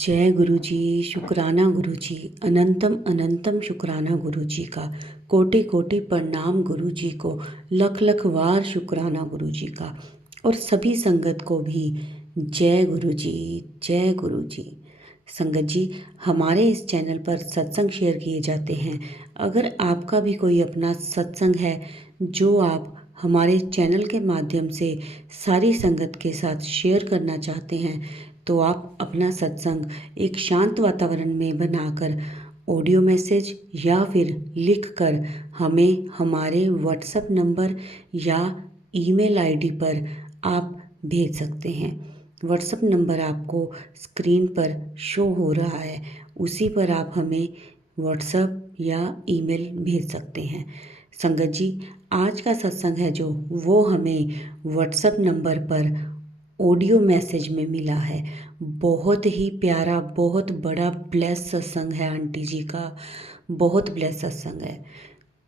जय गुरु जी। शुक्राना गुरु जी। अनंतम अनंतम शुक्राना गुरु जी का। कोटि कोटि प्रणाम गुरु जी को। लख लख वार शुक्राना गुरु जी का। और सभी संगत को भी जय गुरु जी। जय गुरु जी। संगत जी, हमारे इस चैनल पर सत्संग शेयर किए जाते हैं। अगर आपका भी कोई अपना सत्संग है जो आप हमारे चैनल के माध्यम से सारी संगत के साथ शेयर करना चाहते हैं, तो आप अपना सत्संग एक शांत वातावरण में बनाकर ऑडियो मैसेज या फिर लिखकर हमें हमारे व्हाट्सएप नंबर या ईमेल आईडी पर आप भेज सकते हैं। व्हाट्सएप नंबर आपको स्क्रीन पर शो हो रहा है, उसी पर आप हमें व्हाट्सएप या ईमेल भेज सकते हैं। संगत जी, आज का सत्संग है जो वो हमें व्हाट्सएप नंबर पर ऑडियो मैसेज में मिला है। बहुत ही प्यारा, बहुत बड़ा ब्लेस सत्संग है आंटी जी का। बहुत ब्लेस सत्संग है।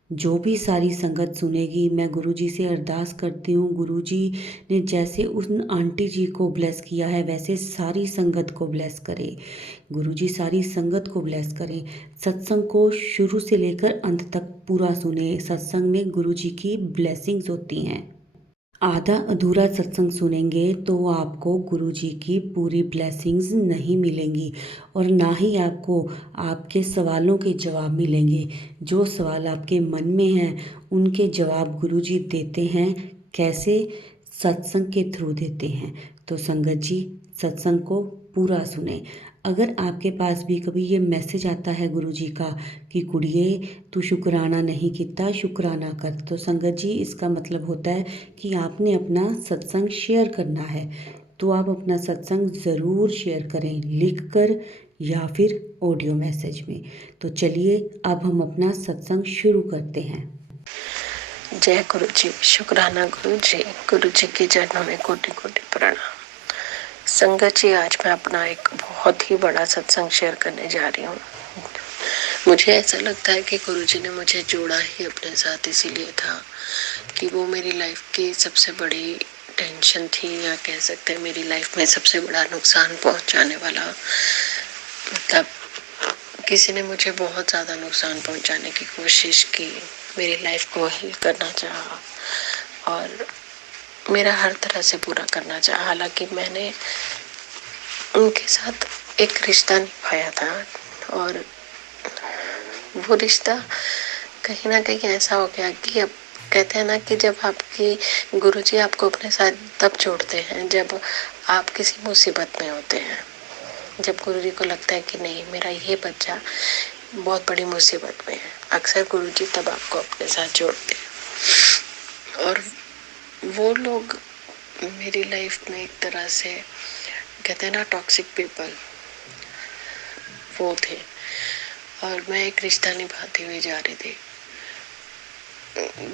जो भी सारी संगत सुनेगी, मैं गुरुजी से अरदास करती हूँ, गुरुजी ने जैसे उन आंटी जी को ब्लेस किया है वैसे सारी संगत को ब्लेस करे। गुरुजी सारी संगत को ब्लेस करें। सत्संग को शुरू से लेकर अंत तक पूरा सुने। सत्संग में गुरुजी की ब्लेसिंग्स होती हैं। आधा अधूरा सत्संग सुनेंगे तो आपको गुरुजी की पूरी ब्लेसिंग्स नहीं मिलेंगी और ना ही आपको आपके सवालों के जवाब मिलेंगे। जो सवाल आपके मन में हैं उनके जवाब गुरुजी देते हैं। कैसे? सत्संग के थ्रू देते हैं। तो संगत जी, सत्संग को पूरा सुने। अगर आपके पास भी कभी ये मैसेज आता है गुरुजी का कि कुड़िए तू शुक्राना नहीं किता, शुक्राना कर, तो संगत जी इसका मतलब होता है कि आपने अपना सत्संग शेयर करना है। तो आप अपना सत्संग ज़रूर शेयर करें, लिख कर या फिर ऑडियो मैसेज में। तो चलिए अब हम अपना सत्संग शुरू करते हैं। जय गुरु जी। शुक्राना गुरु जी। गुरु जी के चरणों में कोटि कोटि प्रणाम। संगत जी, आज मैं अपना एक बहुत ही बड़ा सत्संग शेयर करने जा रही हूँ। मुझे ऐसा लगता है कि गुरु जी ने मुझे जोड़ा ही अपने साथ इसीलिए था कि वो मेरी लाइफ की सबसे बड़ी टेंशन थी, या कह सकते हैं मेरी लाइफ में सबसे बड़ा नुकसान पहुंचाने वाला, मतलब किसी ने मुझे बहुत ज़्यादा नुकसान पहुंचाने की कोशिश की, मेरी लाइफ को हील करना चाहा और मेरा हर तरह से पूरा करना चाहा। हालांकि मैंने उनके साथ एक रिश्ता निभाया था और वो रिश्ता कहीं ना कहीं ऐसा हो गया कि अब कहते हैं ना कि जब आपकी गुरुजी आपको अपने साथ तब जोड़ते हैं जब आप किसी मुसीबत में होते हैं। जब गुरुजी को लगता है कि नहीं, मेरा ये बच्चा बहुत बड़ी मुसीबत में है, अक्सर गुरुजी तब आपको अपने साथ जोड़ते हैं। और वो लोग मेरी लाइफ में एक तरह से कहते हैं ना टॉक्सिक पीपल, वो थे और मैं एक रिश्ता निभाती हुई जा रही थी।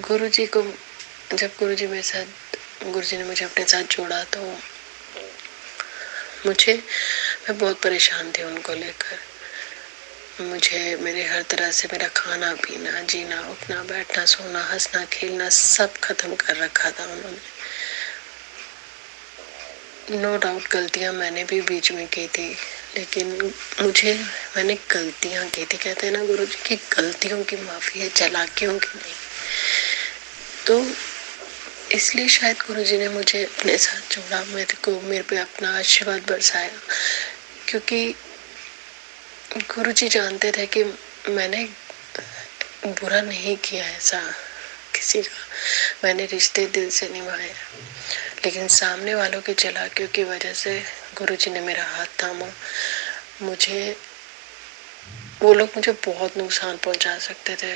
गुरुजी को जब गुरुजी मेरे साथ गुरुजी ने मुझे अपने साथ जोड़ा तो मैं बहुत परेशान थी उनको लेकर। मुझे मेरे हर तरह से मेरा खाना पीना, जीना, उठना, बैठना, सोना, हंसना, खेलना सब खत्म कर रखा था उन्होंने। नो डाउट गलतियां मैंने भी बीच में की थी, लेकिन मैंने गलतियां की थी। कहते हैं ना गुरुजी की गलतियों की माफी है, चालाकियों की नहीं। तो इसलिए शायद गुरुजी ने मुझे अपने साथ जोड़ा, मेरे पे अपना आशीर्वाद बरसाया, क्योंकि गुरुजी जानते थे कि मैंने बुरा नहीं किया ऐसा किसी का। मैंने रिश्ते दिल से निभाए, लेकिन सामने वालों की चालाकियों की वजह से गुरुजी ने मेरा हाथ थामा। वो लोग मुझे बहुत नुकसान पहुंचा सकते थे,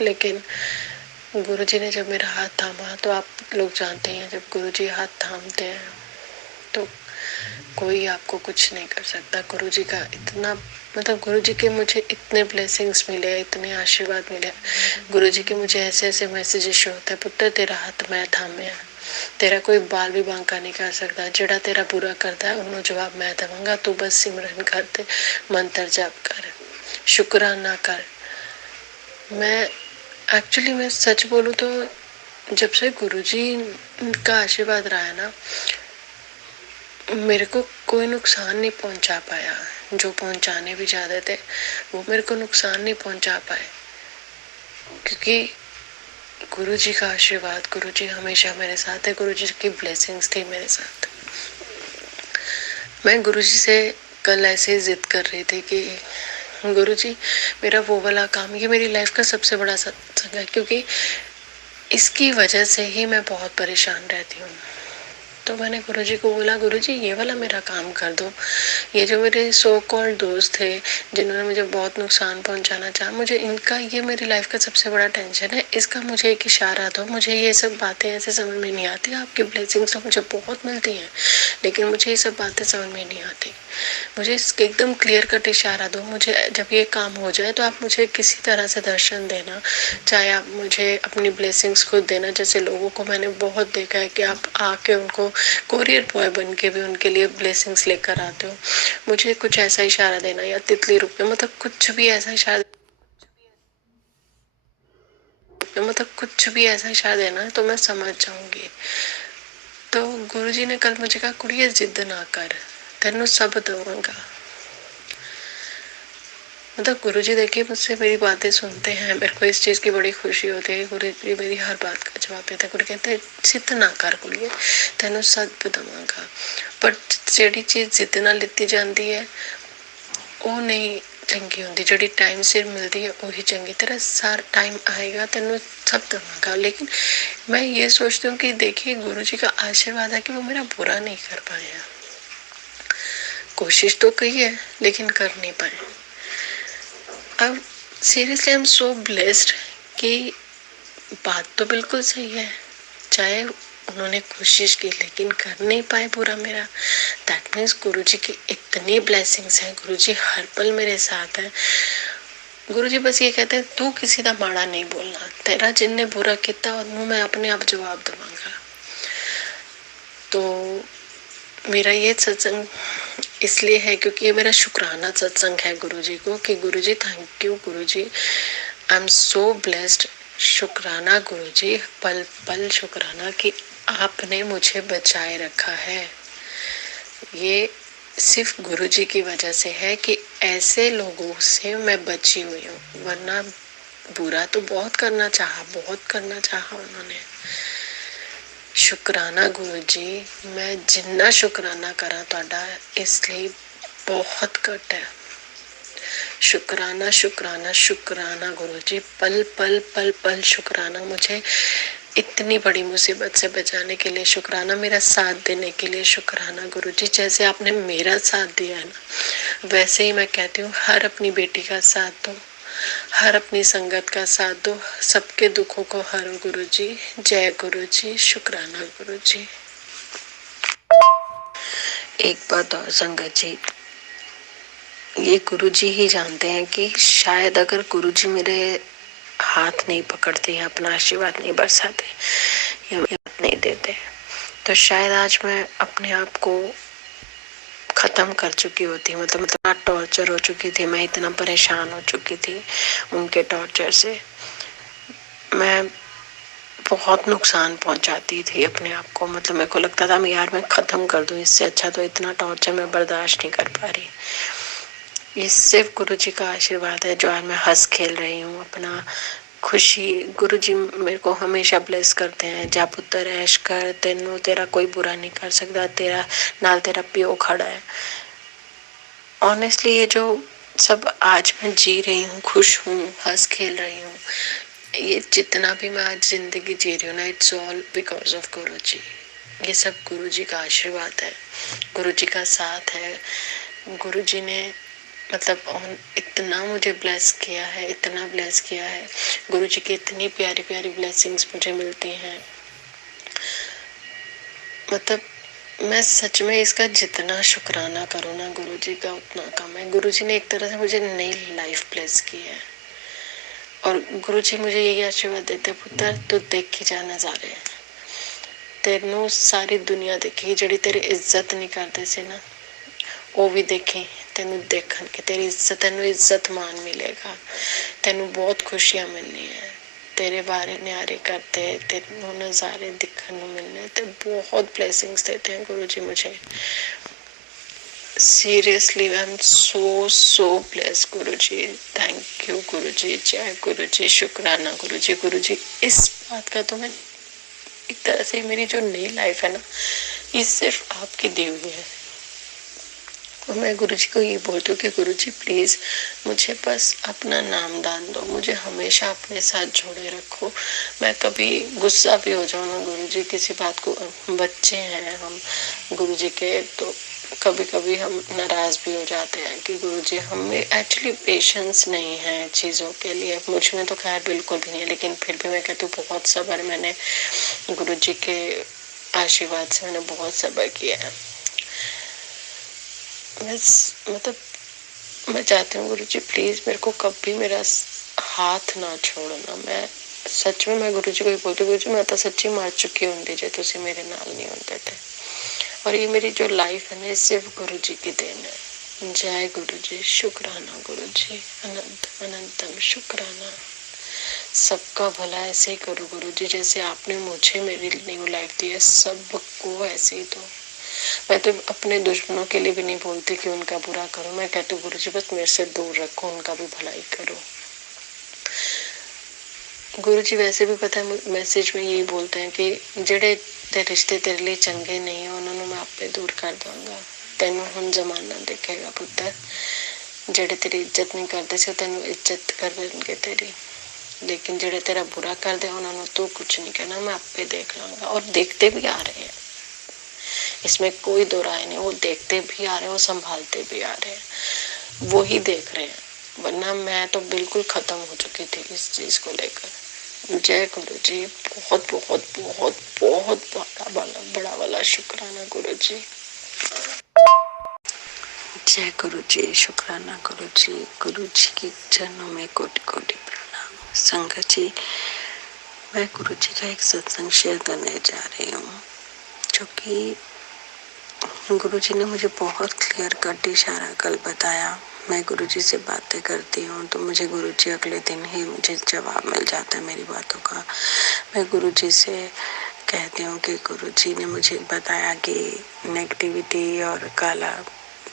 लेकिन गुरुजी ने जब मेरा हाथ थामा, तो आप लोग जानते हैं जब गुरुजी हाथ थामते हैं तो कोई आपको कुछ नहीं कर सकता। गुरुजी का इतना, मतलब गुरुजी के मुझे इतने ब्लेसिंग्स मिले, इतने आशीर्वाद मिले। गुरुजी के मुझे ऐसे ऐसे मैसेजेस होते हैं, पुत्र तेरा हाथ मैं थामे, तेरा कोई बाल भी बांका नहीं कर सकता, जेड़ा तेरा पूरा करता है उन्होंने जवाब मैं देवांगा, तू बस सिमरन करते, मंत्र जाप कर, शुक्राना कर। मैं सच बोलूं तो जब से गुरुजी का आशीर्वाद रहा है ना, मेरे को कोई नुकसान नहीं पहुंचा पाया। जो पहुंचाने भी चाहते थे वो मेरे को नुकसान नहीं पहुंचा पाए, क्योंकि गुरु जी का आशीर्वाद, गुरु जी हमेशा मेरे साथ है, गुरु जी की ब्लेसिंग्स थी मेरे साथ। मैं गुरु जी से कल ऐसे ही जिद कर रही थी कि गुरु जी मेरा वो वाला काम, ये मेरी लाइफ का सबसे बड़ा सत्संग है, क्योंकि इसकी वजह से ही मैं बहुत परेशान रहती हूँ। तो मैंने गुरुजी को बोला, गुरुजी ये वाला मेरा काम कर दो। ये जो मेरे सो कॉल्ड दोस्त थे जिन्होंने मुझे बहुत नुकसान पहुंचाना चाहा, मुझे इनका, ये मेरी लाइफ का सबसे बड़ा टेंशन है, इसका मुझे एक इशारा दो। मुझे ये सब बातें ऐसे समझ में नहीं आती। आपकी ब्लेसिंग्स तो मुझे बहुत मिलती हैं, लेकिन मुझे ये सब बातें समझ में नहीं आती। मुझे इसके एकदम क्लियर कट इशारा दो। मुझे जब ये काम हो जाए तो आप मुझे किसी तरह से दर्शन देना, चाहे आप मुझे अपनी ब्लेसिंग्स खुद देना। जैसे लोगों को मैंने बहुत देखा है कि आप आके उनको कोरियर बॉय बन के भी उनके लिए ब्लेसिंग्स लेकर आते हो। मुझे कुछ ऐसा इशारा देना, या तितली रूप में, मतलब कुछ भी ऐसा इशारा, कुछ भी ऐसा इशारा देना तो मैं समझ जाऊंगी। तो गुरुजी ने कल मुझे कहा, कुड़िए जिद ना कर, तेनू सब दूंगा। मतलब गुरुजी देखिए मुझसे मेरी बातें सुनते हैं, मेरे को इस चीज की बड़ी खुशी होती है। गुरुजी मेरी हर बात का जवाब देते हैं। गुरु कहते हैं जिद ना कर कुड़िए, तेनू सब दवांगा। पर जेड़ी चीज जिद ना लिती जाती है वो नहीं चंगी होंगी, जेड़ी टाइम सिर मिलती है वही चंगी। तेरा सारा टाइम आएगा, तेनू सब दवांगा। लेकिन मैं ये सोचती हूँ कि देखिए गुरुजी का आशीर्वाद है कि वो मेरा बुरा नहीं कर पाए। कोशिश तो की है लेकिन कर नहीं पाए। अब seriously I am so blessed कि बात तो बिल्कुल सही है, चाहे उन्होंने कोशिश की लेकिन कर नहीं पाए पूरा मेरा। दैट मीन्स गुरुजी की इतनी ब्लेसिंग्स हैं, गुरुजी हर पल मेरे साथ है। गुरुजी बस ये कहते हैं तू किसी का माड़ा नहीं बोलना, तेरा जिनने बुरा किया उन्होंने मैं अपने आप जवाब दूंगा। तो मेरा ये सत्संग इसलिए है क्योंकि ये मेरा शुक्राना सत्संग है गुरुजी को, कि Guruji thank you Guruji, I am so blessed. शुक्राना गुरुजी, पल पल शुक्राना कि आपने मुझे बचाए रखा है। ये सिर्फ गुरुजी की वजह से है कि ऐसे लोगों से मैं बची हुई हूँ, वरना बुरा तो बहुत करना चाहा, बहुत करना चाहा उन्होंने। शुक्राना गुरुजी, मैं जिन्ना शुक्राना करा तुहाडा इसलिए बहुत घट है। शुक्राना शुक्राना शुक्राना गुरुजी, पल पल पल पल शुक्राना, मुझे इतनी बड़ी मुसीबत से बचाने के लिए शुक्राना, मेरा साथ देने के लिए शुक्राना गुरुजी। जैसे आपने मेरा साथ दिया है ना, वैसे ही मैं कहती हूँ हर अपनी बेटी का साथ दो, हर अपनी संगत का साथ दो, सबके दुखों को हरो गुरुजी। जय गुरुजी, शुक्राना गुरुजी। एक बात और संगत जी, ये गुरुजी ही जानते हैं कि शायद अगर गुरुजी मेरे हाथ नहीं पकड़ते या अपना आशीर्वाद नहीं बरसाते या हाथ नहीं देते, तो शायद आज मैं अपने आप को खत्म कर चुकी होती। मतलब इतना टॉर्चर हो चुकी थी, मैं इतना परेशान हो चुकी थी उनके टॉर्चर से। मैं बहुत नुकसान पहुंचाती थी अपने आप को। मतलब मेरे को लगता था मैं यार मैं खत्म कर दूं, इससे अच्छा तो इतना टॉर्चर मैं बर्दाश्त नहीं कर पा रही। ये सिर्फ गुरुजी का आशीर्वाद है जो आज मैं हंस खेल रही हूँ, अपना खुशी। गुरुजी मेरे को हमेशा ब्लेस करते हैं, जा पुत्र ऐश कर, तेनू तेरा कोई बुरा नहीं कर सकता, तेरा नाल तेरा प्यो खड़ा है। ऑनेस्टली ये जो सब आज मैं जी रही हूँ, खुश हूँ, हंस खेल रही हूँ, ये जितना भी मैं आज जिंदगी जी रही हूँ ना, इट्स ऑल बिकॉज ऑफ गुरुजी। ये सब गुरुजी का आशीर्वाद है, गुरुजी का साथ है। गुरुजी ने मतलब इतना मुझे ब्लेस किया है, इतना ब्लेस किया है। गुरुजी की इतनी प्यारी प्यारी ब्लेसिंग्स मुझे मिलती हैं। मतलब मैं सच में इसका जितना शुक्राना करूँ ना गुरुजी का उतना कम है। गुरुजी ने एक तरह से मुझे नई लाइफ ब्लेस की है। और गुरुजी मुझे यही आशीर्वाद देते, पुत्र तू देखी जा नजारे, तेनू सारी दुनिया देखी, जड़ी तेरी इज्जत नहीं करते सी ना वो भी देखी, तेनू देखन के तेरी इज्जत, तेनू इज्जत मान मिलेगा, तेनू बहुत खुशियां मिलनी है। तेरे बारे न्यारे करते, तेनों नज़ारे दिखण नूं मिलने, ते बहुत ब्लेसिंग्स देते हैं गुरु जी मुझे। Seriously I am so blessed Guru ji. Thank you गुरु जी, जय गुरु जी, शुक्राना गुरु जी। गुरु जी, इस बात का तो मैं एक तरह से मेरी जो नई लाइफ है ना, ये सिर्फ आपकी दी हुई है। और मैं गुरु जी को ये बोलती हूँ कि गुरु जी प्लीज मुझे बस अपना नाम दान दो, मुझे हमेशा अपने साथ जोड़े रखो। मैं कभी गुस्सा भी हो जाऊँ ना गुरु जी किसी बात को, बच्चे हैं हम गुरु जी के, तो कभी कभी हम नाराज भी हो जाते हैं कि गुरु जी हमें एक्चुअली पेशेंस नहीं है चीजों के लिए। मुझ में तो खैर बिल्कुल भी नहीं है, लेकिन फिर भी मैं कहती हूँ बहुत सब्र मैंने गुरु जी के आशीर्वाद से मैंने बहुत सब्र किया है। मतलब मैं चाहती हूँ गुरु जी प्लीज मेरे को कभी मेरा हाथ ना छोड़ना। मैं सच में मैं गुरु जी को ही बोलती, गुरु जी मैं तो सच्ची मर चुकी होंगी जे तुसी मेरे नाल नहीं होंदे थे। और ये मेरी जो लाइफ है ना, ये सिर्फ गुरु जी की देन है। जय गुरु जी, शुक्राना गुरु जी, अनंत अनंतम शुक्राना। सबका भला ऐसे ही करो गुरु जी, जैसे आपने मुझे मेरी न्यू लाइफ दी है, सबको ऐसे ही दो। मैं तो अपने दुश्मनों के लिए भी नहीं बोलती कि उनका बुरा करो, मैं कहती हूँ गुरु जी बस मेरे से दूर रखो, उनका भी भलाई करो। गुरु जी वैसे भी पता है मैसेज में यही बोलते हैं कि जेड़े ते रिश्ते तेरे लिए चंगे नहीं है उन्होंने मैं आपे दूर कर दूंगा। तेनों हुण जमाना देखेगा पुत्र, जेड़े तेरी इज्जत नहीं करते से तेनों इज्जत करनगे तेरी, लेकिन जेड़े तेरा बुरा कर दे उन्होंने तू कुछ नहीं कहना, मैं आपे देख लूंगा। और देखते भी आ रहे हैं, इसमें कोई दो राय नहीं, वो देखते भी आ रहे हैं, वो संभालते भी आ रहे हैं, वो ही देख रहे हैं। वरना मैं तो बिल्कुल खत्म हो चुकी थी इस चीज को लेकर। जय गुरु जी, बहुत बहुत बहुत बहुत बड़ा वाला शुक्राना गुरु जी। जय गुरु जी, शुक्राना गुरु जी। गुरु जी के चरणों में कोटि कोटि प्रणाम। संगत जी, मैं गुरु जी का एक सत्संग शेयर करने जा रही हूँ, जो कि गुरु जी ने मुझे बहुत क्लियर कट इशारा कल बताया। मैं गुरु जी से बातें करती हूँ तो मुझे गुरु जी अगले दिन ही मुझे जवाब मिल जाता है मेरी बातों का। मैं गुरु जी से कहती हूँ कि गुरु जी ने मुझे बताया कि नेगेटिविटी और काला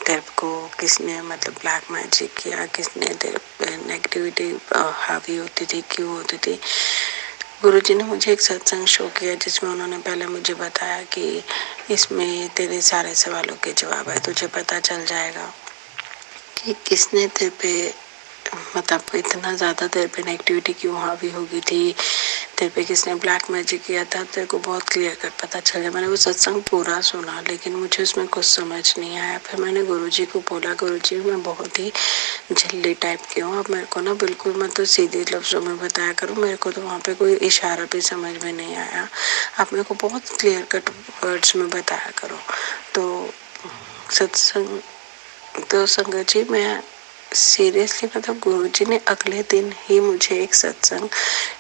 तेरे को किसने मतलब ब्लैक मैजिक किया, किसने तेरे पे नेगेटिविटी हावी होती थी, क्यों होती थी। गुरुजी ने मुझे एक सत्संग शो किया जिसमें उन्होंने पहले मुझे बताया कि इसमें तेरे सारे सवालों के जवाब है, तुझे पता चल जाएगा कि किसने तेरे पे मतलब इतना ज़्यादा तेरे पे नेगेटिविटी क्यों हावी हो गई थी, तेरे पे किसने ब्लैक मैजिक किया था, तेरे को बहुत क्लियर कर पता चल गया। मैंने वो सत्संग पूरा सुना लेकिन मुझे उसमें कुछ समझ नहीं आया। फिर मैंने गुरुजी को बोला, गुरुजी मैं बहुत ही जल्दी टाइप की हूँ, अब मेरे को ना बिल्कुल मत तो सीधे लफ्ज़ों में बताया करो, मेरे को तो वहाँ पे कोई इशारा भी समझ में नहीं आया, आप मेरे को बहुत क्लियर कट वर्ड्स में बताया करो। तो सत्संग तो संगत जी मैं सीरियसली मतलब गुरुजी ने अगले दिन ही मुझे एक सत्संग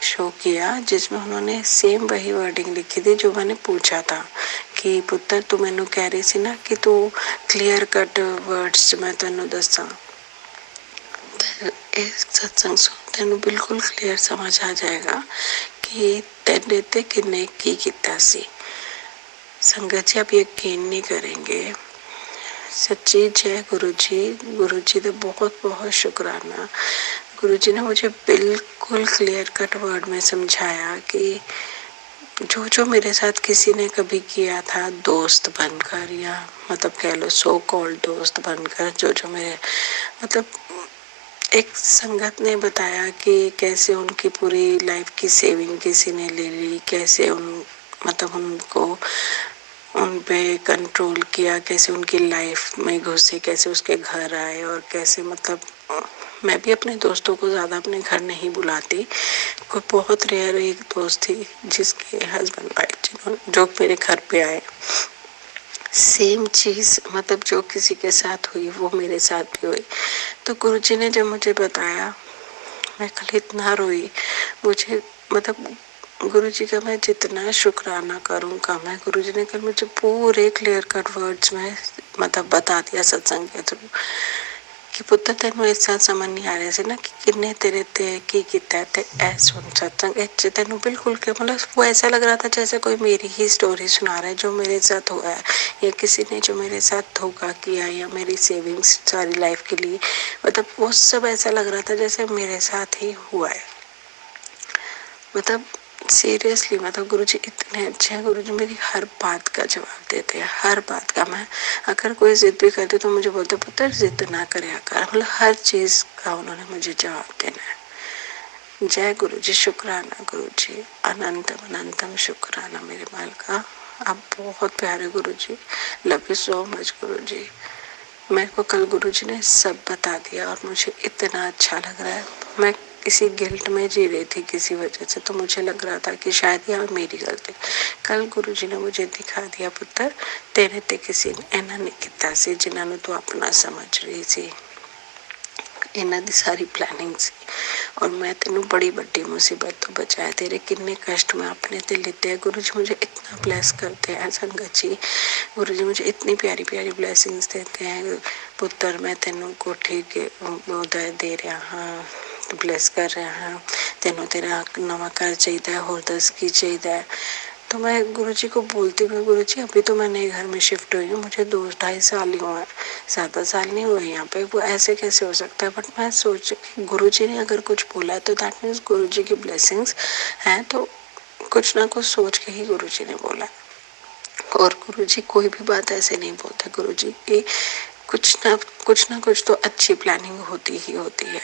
शो किया जिसमें उन्होंने सेम वही वर्डिंग लिखी थी जो मैंने पूछा था कि पुत्र तू मैनू कह रही सी ना कि तू क्लियर कट वर्ड्स मैं तेनू दसा, इस सत्संग सुन तेनू बिल्कुल क्लियर समझ आ जाएगा कि तेने ते किन्ने की कीता सी। संगत जी आप यकीन नहीं करेंगे, सच्ची जय गुरु जी का बहुत बहुत शुक्राना। गुरु जी ने मुझे बिल्कुल क्लियर कट वर्ड में समझाया कि जो जो मेरे साथ किसी ने कभी किया था दोस्त बनकर या मतलब कह लो सो कॉल्ड दोस्त बनकर, जो जो मेरे मतलब एक संगत ने बताया कि कैसे उनकी पूरी लाइफ की सेविंग किसी ने ले ली, कैसे उन मतलब उनको उन पे कंट्रोल किया, कैसे उनकी लाइफ में घुसे, कैसे उसके घर आए और कैसे मतलब मैं भी अपने दोस्तों को ज़्यादा अपने घर नहीं बुलाती, कोई बहुत रेयर एक दोस्त थी जिसके हस्बैंड वाइफ जिन्होंने जो मेरे घर पे आए, सेम चीज़ मतलब जो किसी के साथ हुई वो मेरे साथ भी हुई। तो गुरुजी ने जब मुझे बताया मैं कल इतना रोई, मुझे मतलब गुरुजी का मैं जितना शुक्राना करूँगा, मैं गुरुजी ने कल मुझे पूरे क्लियर कट वर्ड्स में मतलब बता दिया सत्संग के थ्रू कि पुत्र तेनों इस साल समझ नहीं आ रहा सी ना कि किन्ने तेरे ते की कीता है ते ऐ सुन सत्संग इच तेनों बिल्कुल के मतलब वो ऐसा लग रहा था जैसे कोई मेरी ही स्टोरी सुना रहा है जो मेरे साथ हुआ है या किसी ने जो मेरे साथ धोखा किया या मेरी सेविंग्स सारी लाइफ के लिए मतलब वो सब ऐसा लग रहा था जैसे मेरे साथ ही हुआ है। मतलब सीरियसली मतलब गुरुजी इतने अच्छे हैं। गुरुजी मेरी हर बात का जवाब देते हैं, हर बात का। मैं अगर कोई जिद भी करती तो मुझे बोलते पुत्र जिद ना करे कर, मतलब हर चीज का उन्होंने मुझे जवाब देना है। जय गुरुजी, शुक्राना गुरुजी, अनंतम अनंतम शुक्राना मेरे माल का। आप बहुत प्यारे गुरुजी, लव यू सो मच गुरुजी। मेरे को कल गुरुजी ने सब बता दिया और मुझे इतना अच्छा लग रहा है। मैं किसी गिल्ट में जी रही थी किसी वजह से, तो मुझे लग रहा था कि शायद यह मेरी गलती। कल गुरुजी ने मुझे दिखा दिया पुत्र तेरे ते किसी ने ऐना नहीं किया सी जिन्होंने तू अपना समझ रही सी। इन्हों की सारी प्लानिंग सी और मैं तेनों बड़ी बड़ी मुसीबत तो बचाया। तेरे किन्ने कष्ट मैं अपने ते लेते हैं। गुरु जी मुझे इतना ब्लेस करते हैं संगत जी। गुरु जी मुझे इतनी प्यारी प्यारी ब्लेसिंग्स देते हैं। पुत्र मैं तेनों कोठी के उदय दे रहा हाँ, ब्लेस कर रहा हाँ, तेनों तेरा नवा घर चाहिए होर दस की चाहिए। तो मैं गुरुजी को बोलती हूँ गुरुजी अभी तो मैं नए घर में शिफ्ट हुई हूँ, मुझे 2-2.5 साल ही हुआ है, 7 साल नहीं हुए यहाँ पे। वो ऐसे कैसे हो सकता है। बट मैं सोच गुरुजी ने अगर कुछ बोला है तो दैट मीन्स गुरुजी की ब्लेसिंग्स हैं, तो कुछ ना कुछ सोच के ही गुरुजी ने बोला। और गुरुजी कोई भी बात ऐसे नहीं बोलते। गुरुजी की कुछ ना कुछ तो अच्छी प्लानिंग होती ही होती है।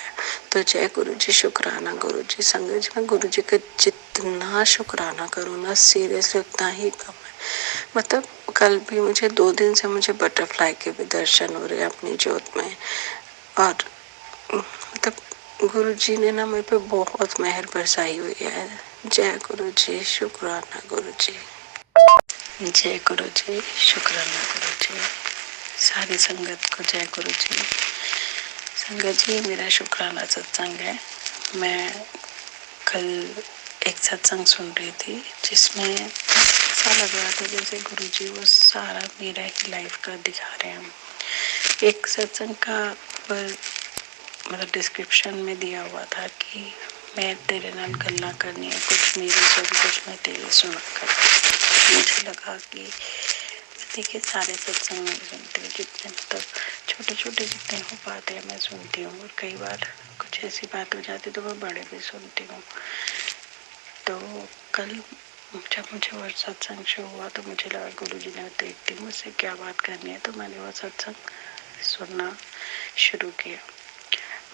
तो जय गुरुजी, शुक्राना गुरुजी। संगत जी मैं गुरुजी का जितना शुक्राना करूँ ना सीरियसली उतना ही कम है। मतलब कल भी मुझे 2 दिन से मुझे बटरफ्लाई के भी दर्शन हो रहे हैं अपनी जोत में। और मतलब गुरुजी ने ना मेरे पे बहुत मेहर बरसाई हुई है। जय गुरुजी, शुक्राना गुरुजी। जय गुरुजी, शुक्राना गुरुजी। सारी संगत को जय गुरुजी। संगत जी मेरा शुक्राना सत्संग है। मैं कल एक सत्संग सुन रही थी जिसमें ऐसा लग रहा था जैसे गुरुजी वो सारा मेरा ही लाइफ का दिखा रहे हैं। एक सत्संग का पर मतलब डिस्क्रिप्शन में दिया हुआ था कि मैं तेरे नाल गल्ला करनी है, कुछ मेरी सुन कुछ मैं तेरी सुना कर। मुझे लगा कि देखिए सारे सत्संग में सुनती हूँ, जितने मतलब छोटे छोटे जितने हो पाते हैं मैं सुनती हूँ। और कई बार कुछ ऐसी बात हो जाती तो मैं बड़े भी सुनती हूँ। तो कल जब मुझे वो सत्संग शो हुआ तो मुझे लगा गुरुजी ने देखती मुझसे क्या बात करनी है, तो मैंने वो सत्संग सुनना शुरू किया।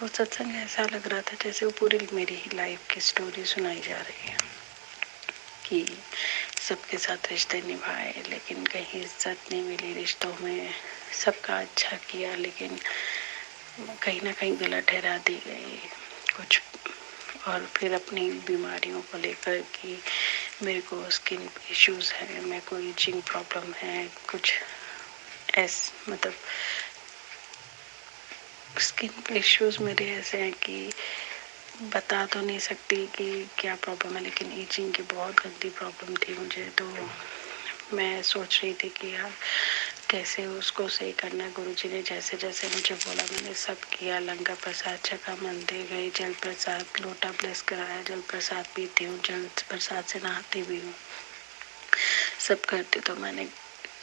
वो सत्संग ऐसा लग रहा था जैसे वो पूरी मेरी ही लाइफ की स्टोरी सुनाई जा रही है कि सबके साथ रिश्ते निभाए लेकिन कहीं इज्जत नहीं मिली रिश्तों में, सबका अच्छा किया लेकिन कहीं ना कहीं गलत ठहरा दी गई कुछ। और फिर अपनी बीमारियों को लेकर कि मेरे को स्किन इश्यूज है, मेरे को इचिंग प्रॉब्लम है, कुछ मतलब स्किन इश्यूज मेरे ऐसे हैं कि बता तो नहीं सकती कि क्या प्रॉब्लम है, लेकिन ईचिंग की बहुत गंदी प्रॉब्लम थी मुझे। तो मैं सोच रही थी कि यार कैसे उसको सही करना है। गुरुजी ने जैसे जैसे मुझे बोला मैंने सब किया। लंगर प्रसाद छका, मंदिर गई, जल प्रसाद लोटा ब्लेस कराया, जल प्रसाद पीती हूँ, जल प्रसाद से नहाती भी हूँ, सब करती। तो मैंने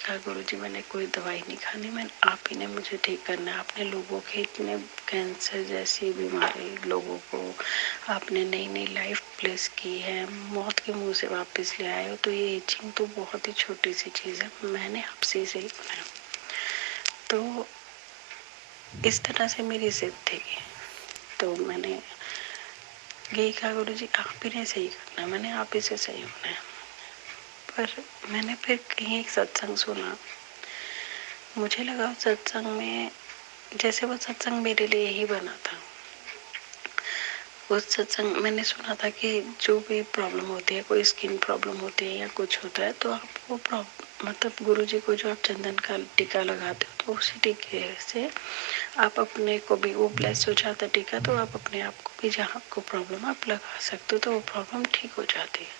कहा गुरुजी मैंने कोई दवाई नहीं खानी, मैं आप ही ने मुझे ठीक करना है। आपने लोगों के इतने कैंसर जैसी बीमारी लोगों को आपने नई नई लाइफ ब्लेस की है, मौत के मुंह से वापस ले आए हो। तो ये एजिंग तो बहुत ही छोटी सी चीज़ है, मैंने आपसे से ही बनाया। तो इस तरह से मेरी जिद थी। तो मैंने यही कहा गुरुजी आप ही ने सही करना, मैंने आप ही से सही होना है। पर मैंने फिर कहीं एक सत्संग सुना, मुझे लगा उस सत्संग में जैसे वो सत्संग मेरे लिए ही बना था। उस सत्संग मैंने सुना था कि जो भी प्रॉब्लम होती है, कोई स्किन प्रॉब्लम होती है या कुछ होता है, तो आप वो मतलब गुरुजी को जो आप चंदन का टीका लगाते हो तो उसी टीके से आप अपने को भी वो ब्लेस हो जाता है टीका, तो आप अपने आप को भी जहाँ आपको प्रॉब्लम आप लगा सकते हो तो वो प्रॉब्लम ठीक हो जाती है।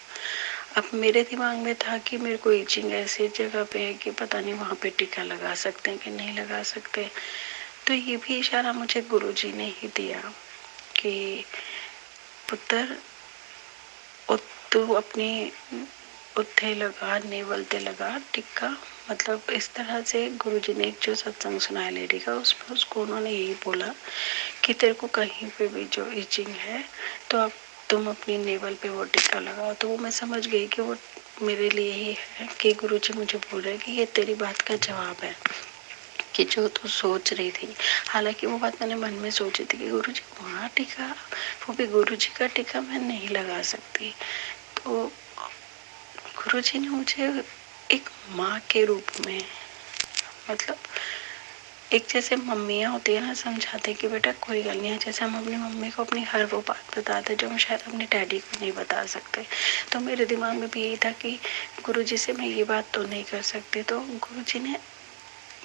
अब मेरे दिमाग में था कि मेरे को इचिंग ऐसी जगह पे है कि पता नहीं वहाँ पे टीका लगा सकते हैं कि नहीं लगा सकते। तो ये भी इशारा मुझे गुरुजी ने ही दिया कि पुत्र तू अपनी उत्थे लगा, नेवल ते लगा टिक्का। मतलब इस तरह से गुरुजी ने एक जो सत्संग सुनाया लेडी का, उसमें उसको उन्होंने यही बोला कि तेरे को कहीं पे भी जो इचिंग है तो अब तुम अपनी नेवल पे वो टिक्का लगाओ। तो वो मैं समझ गई कि वो मेरे लिए ही है कि गुरुजी मुझे बोल रहे हैं कि ये तेरी बात का जवाब है कि जो तू सोच रही थी। हालांकि वो बात मैंने मन में सोची थी कि गुरुजी वहाँ टीका, वो भी गुरुजी का टीका मैं नहीं लगा सकती। तो गुरुजी ने मुझे एक माँ के रूप में, मतलब एक जैसे मम्मियाँ होती है ना, समझाते कि बेटा कोई गल नहीं है। जैसे हम अपनी मम्मी को अपनी हर वो बात बताते जो हम शायद अपने डैडी को नहीं बता सकते। तो मेरे दिमाग में भी यही था कि गुरुजी से मैं ये बात तो नहीं कर सकती। तो गुरुजी ने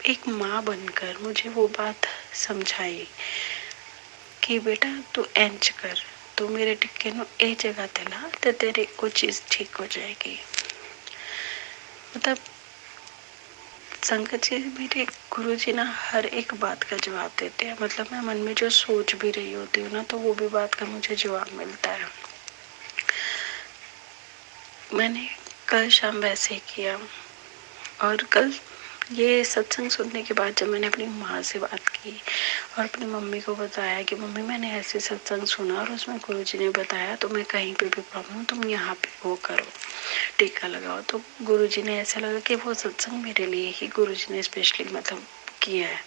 एक माँ बनकर मुझे वो बात समझाई कि बेटा तू इंज कर, तू मेरे टिक्के नु ए जगह ते ला तो तेरी को चीज ठीक हो जाएगी। मतलब संगत जी, मेरे गुरुजी ना हर एक बात का जवाब देते हैं। मतलब मैं मन में जो सोच भी रही होती हूँ ना, तो वो भी बात का मुझे जवाब मिलता है। मैंने कल शाम वैसे ही किया। और कल ये सत्संग सुनने के बाद जब मैंने अपनी माँ से बात की और अपनी मम्मी को बताया कि मम्मी मैंने ऐसे सत्संग सुना और उसमें गुरुजी ने बताया तो मैं कहीं पे भी प्रॉब्लम तुम यहाँ पे वो करो, टीका लगाओ। तो गुरुजी ने ऐसा लगा कि वो सत्संग मेरे लिए ही गुरुजी ने स्पेशली मतलब किया है।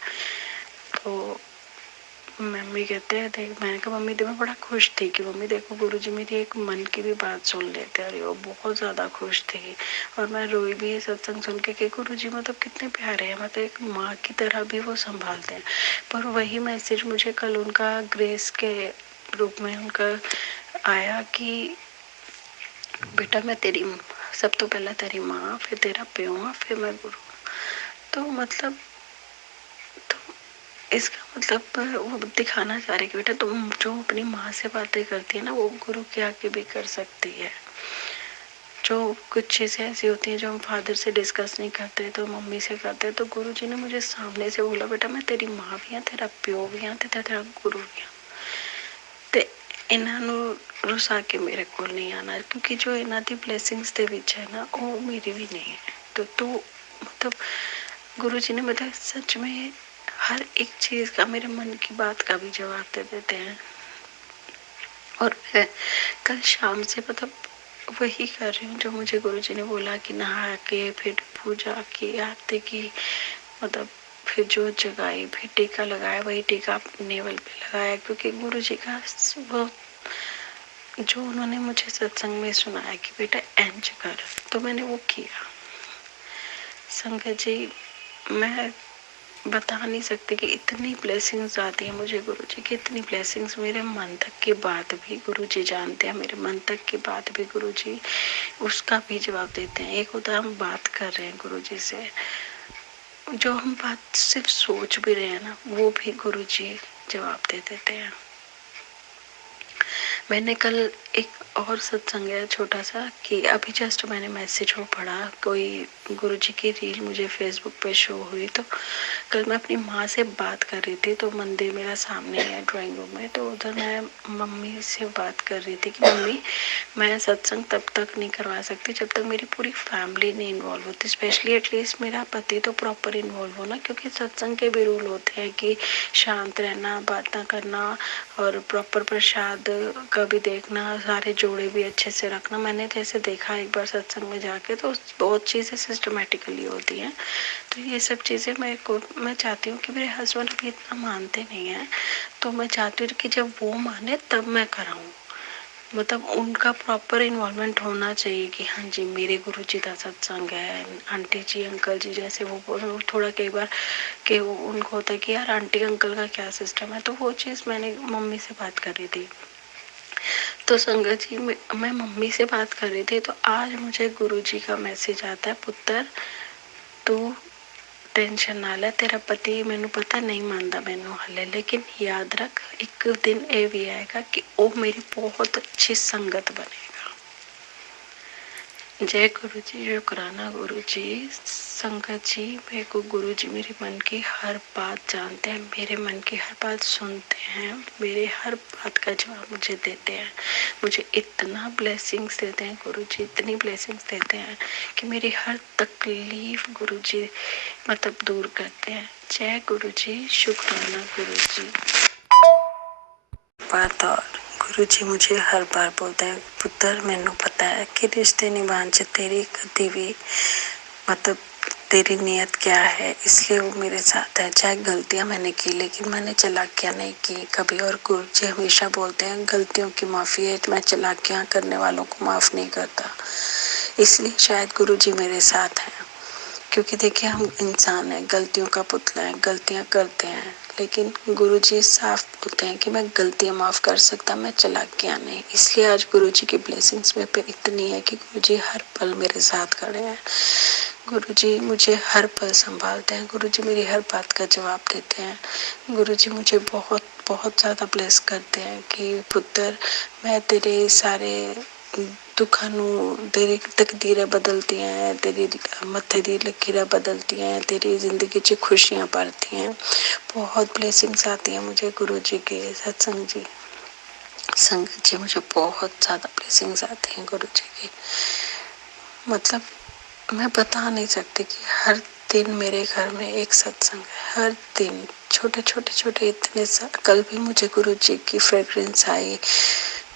तो मम्मी कहते हैं देख, मैंने कहा मम्मी तो मैं बड़ा खुश थी कि मम्मी देखो गुरुजी मेरी एक मन की भी बात सुन लेते हैं। और वो बहुत ज़्यादा खुश थी और मैं रोई भी सत्संग सुन के कि गुरुजी मतलब कितने प्यारे हैं, मतलब एक माँ की तरह भी वो संभालते हैं। पर वही मैसेज मुझे कल उनका ग्रेस के रूप में उनका आया कि बेटा मैं तेरी, सब तो पहला तेरी माँ, फिर तेरा प्यो, फिर मैं गुरु। तो मतलब इसका मतलब वो दिखाना चाह रहे कि बेटा तुम जो अपनी माँ से बातें करती है ना, वो गुरु के आगे भी कर सकती है। जो कुछ चीज़ें ऐसी होती हैं जो हम फादर से डिस्कस नहीं करते तो मम्मी से करते हैं। तो गुरु जी ने मुझे सामने से बोला बेटा मैं तेरी माँ भी हाँ, तेरा प्यो भी हाँ, तेरा गुरु भी हाँ। ते इन्हों रुसा के मेरे को नहीं आना, क्योंकि जो इन्हों की ब्लेसिंग्स दे विच है ना, वो मेरी भी नहीं है। तो तू मतलब गुरु जी ने मतलब सच में हर एक चीज का, मेरे मन की बात का भी जवाब दे देते हैं। और मैं कल शाम से मतलब वही कर रही हूँ जो मुझे गुरुजी ने बोला कि नहा के फिर पूजा की, आरती की, मतलब फिर जोत जगाई, फिर टीका लगाया, वही टीका नेवल पे लगाया। क्योंकि गुरुजी का वो जो उन्होंने मुझे सत्संग में सुनाया कि बेटा इंज कर, तो मैंने वो किया। संगत जी, मैं बता नहीं सकती कि इतनी ब्लेसिंग्स आती है मुझे गुरुजी की, इतनी ब्लेसिंग्स मेरे मन तक की बात भी गुरुजी जानते हैं, मेरे मन तक की बात भी गुरुजी उसका भी जवाब देते हैं। एक होता हम बात कर रहे हैं गुरुजी से, जो हम बात सिर्फ सोच भी रहे हैं ना, वो भी गुरुजी जवाब दे देते हैं। मैंने कल एक और सत्संग है छोटा सा कि अभी जस्ट मैंने मैसेज वो पढ़ा, कोई गुरुजी की रील मुझे फेसबुक पे शो हुई। तो कल मैं अपनी माँ से बात कर रही थी, तो मंदिर मेरा सामने है ड्राइंग रूम में, तो उधर मैं मम्मी से बात कर रही थी कि मम्मी मैं सत्संग तब तक नहीं करवा सकती जब तक मेरी पूरी फैमिली नहीं इन्वॉल्व होती, स्पेशली एटलीस्ट मेरा पति तो प्रॉपर इन्वॉल्व हो ना। क्योंकि सत्संग के भी रूल होते हैं कि शांत रहना, बात ना करना और प्रॉपर प्रसाद का भी देखना, सारे जोड़े भी अच्छे से रखना। मैंने जैसे देखा एक बार सत्संग में जाके, तो बहुत चीज़ें सिस्टमेटिकली होती हैं। तो ये सब चीज़ें मैं चाहती हूँ कि मेरे हस्बैंड अभी इतना मानते नहीं हैं, तो मैं चाहती हूँ कि जब वो माने तब मैं कराऊँ। मतलब उनका प्रॉपर इन्वॉल्वमेंट होना चाहिए कि हाँ जी मेरे गुरु जी का सत्संग है, आंटी जी अंकल जी जैसे वो थोड़ा कई बार कि उनको होता है कि यार आंटी अंकल का क्या सिस्टम है। तो वो चीज़ मैंने मम्मी से बात कर रही थी। तो संगत जी, मैं मम्मी से बात कर रही थी, तो आज मुझे गुरुजी का मैसेज आता है, पुत्र तू टेंशन ना ले, तेरा पति मैनू पता नहीं मानता मैनू हले, लेकिन याद रख एक दिन ये भी आएगा कि वो मेरी बहुत अच्छी संगत बनेगा। जय गुरु जी, शुक्राना गुरु जी। संगत जी, मेरे को गुरु जी मेरे मन की हर बात जानते हैं, मेरे मन की हर बात सुनते हैं, मेरे हर बात का जवाब मुझे देते हैं। मुझे इतना ब्लेसिंग्स देते हैं गुरु जी, इतनी ब्लेसिंग्स देते हैं कि मेरी हर तकलीफ गुरु जी मतलब दूर करते हैं। जय गुरु जी, शुक्राना गुरु जी। बात और गुरु जी मुझे हर बार बोलते हैं, पुत्र मैनू पता है कि रिश्ते निभाने च तेरी कभी भी मतलब तेरी नीयत क्या है, इसलिए वो मेरे साथ है। चाहे गलतियां मैंने की लेकिन मैंने चालाकियां नहीं की कभी। और गुरु जी हमेशा बोलते हैं गलतियों की माफ़ी है, मैं चालाकियां करने वालों को माफ़ नहीं करता। इसलिए शायद गुरु जी मेरे साथ हैं, क्योंकि देखिए हम इंसान हैं, गलतियों का पुतला है, गलतियां करते हैं। लेकिन गुरुजी साफ बोलते हैं कि मैं गलतियां माफ कर सकता, मैं चालाकियां नहीं। इसलिए आज गुरुजी की ब्लेसिंग्स मेरे पे इतनी है कि गुरुजी हर पल मेरे साथ खड़े हैं। गुरुजी मुझे हर पल संभालते हैं, गुरुजी मेरी हर बात का जवाब देते हैं। गुरुजी मुझे बहुत बहुत ज़्यादा ब्लेस करते हैं कि पुत्र मैं तेरे सारे दुखां ਨੂੰ तेरी तकदीरें बदलती हैं, तेरी मत्थे दी लकीरें बदलती हैं, तेरी ज़िंदगी च खुशियाँ भरती हैं। बहुत ब्लेसिंग्स आती हैं मुझे गुरु जी के सत्संग जी संगत जी, मुझे बहुत ज़्यादा ब्लेसिंग्स आती हैं गुरु जी की। मतलब मैं बता नहीं सकती कि हर दिन मेरे घर में एक सत्संग है, हर दिन छोटे छोटे छोटे इतने कल भी मुझे गुरु जी की फ्रेग्रेंस आई।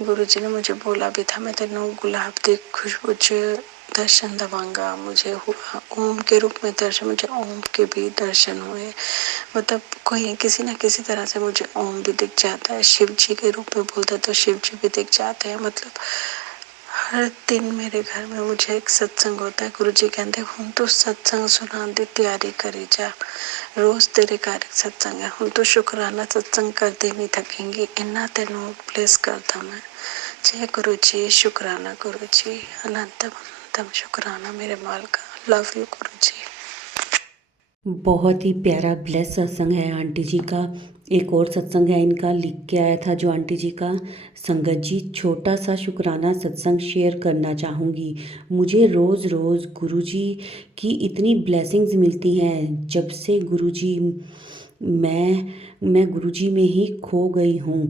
गुरु जी ने मुझे बोला भी था मैं तेनों गुलाब की खुशबू च दर्शन दवांगा। मुझे हुआ ओम के रूप में दर्शन, मुझे ओम के भी दर्शन हुए। मतलब कोई किसी न किसी तरह से मुझे ओम भी दिख जाता है, शिव जी के रूप में बोलता है तो शिव जी भी दिख जाते हैं। मतलब हर दिन मेरे घर में मुझे एक सत्संग होता है। गुरु जी कहते हुण तू सत्संग सुनाने की तैयारी करी जा, रोज तेरे घर एक सत्संग है, हुण तू शुकराना सत्संग करते नहीं थकेंगी, इन्ना तेनों ब्लेस करता मैं। जय गुरु जी, शुकराना गुरु जी, अनंतम अनंतम शुकराना मेरे मालिका। लव यू गुरु जी। बहुत ही प्यारा ब्लेस सत्संग है आंटी जी का। एक और सत्संग है इनका, लिख के आया था जो आंटी जी का। संगत जी, छोटा सा शुक्राना सत्संग शेयर करना चाहूँगी। मुझे रोज़ रोज़ गुरुजी की इतनी ब्लेसिंग्स मिलती हैं। जब से गुरुजी मैं गुरुजी में ही खो गई हूँ।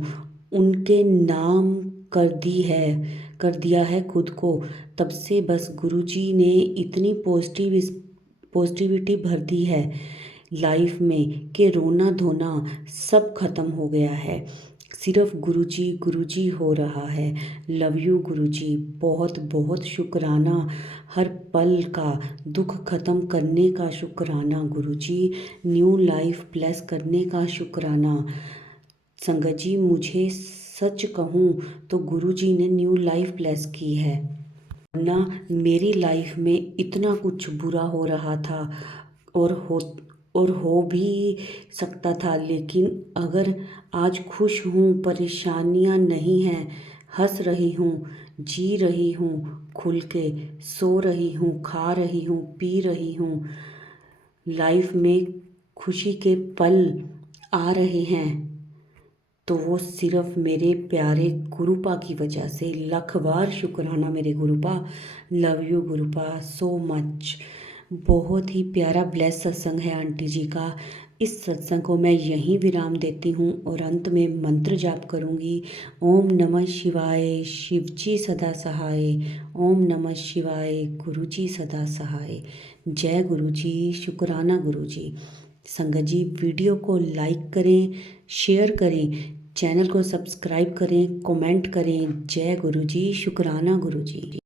उनके नाम कर दिया है खुद को। तब से बस गुरुजी ने इतनी पॉजिटिविटी भर दी है लाइफ में कि रोना धोना सब खत्म हो गया है। सिर्फ गुरुजी हो रहा है। लव यू गुरुजी, बहुत बहुत शुक्राना। हर पल का दुख खत्म करने का शुक्राना गुरुजी, न्यू लाइफ ब्लेस करने का शुक्राना। संगत जी, मुझे सच कहूँ तो गुरुजी ने न्यू लाइफ ब्लेस की है, वरना मेरी लाइफ में इतना कुछ बुरा हो रहा था और हो भी सकता था। लेकिन अगर आज खुश हूँ, परेशानियाँ नहीं हैं, हंस रही हूँ, जी रही हूँ, खुल के सो रही हूँ, खा रही हूँ, पी रही हूँ, लाइफ में खुशी के पल आ रहे हैं, तो वो सिर्फ मेरे प्यारे गुरुपा की वजह से। लख बार शुक्राना मेरे गुरुपा। लव यू गुरुपा सो मच। बहुत ही प्यारा ब्लेस सत्संग है आंटी जी का। इस सत्संग को मैं यहीं विराम देती हूँ और अंत में मंत्र जाप करूँगी। ओम नमः शिवाय, शिवजी सदा सहाय। ओम नमः शिवाय, गुरुजी सदा सहाय। जय गुरुजी, शुक्राना गुरुजी। संगत जी, वीडियो को लाइक करें, शेयर करें, चैनल को सब्सक्राइब करें, कमेंट करें। जय गुरुजी, शुक्राना गुरुजी।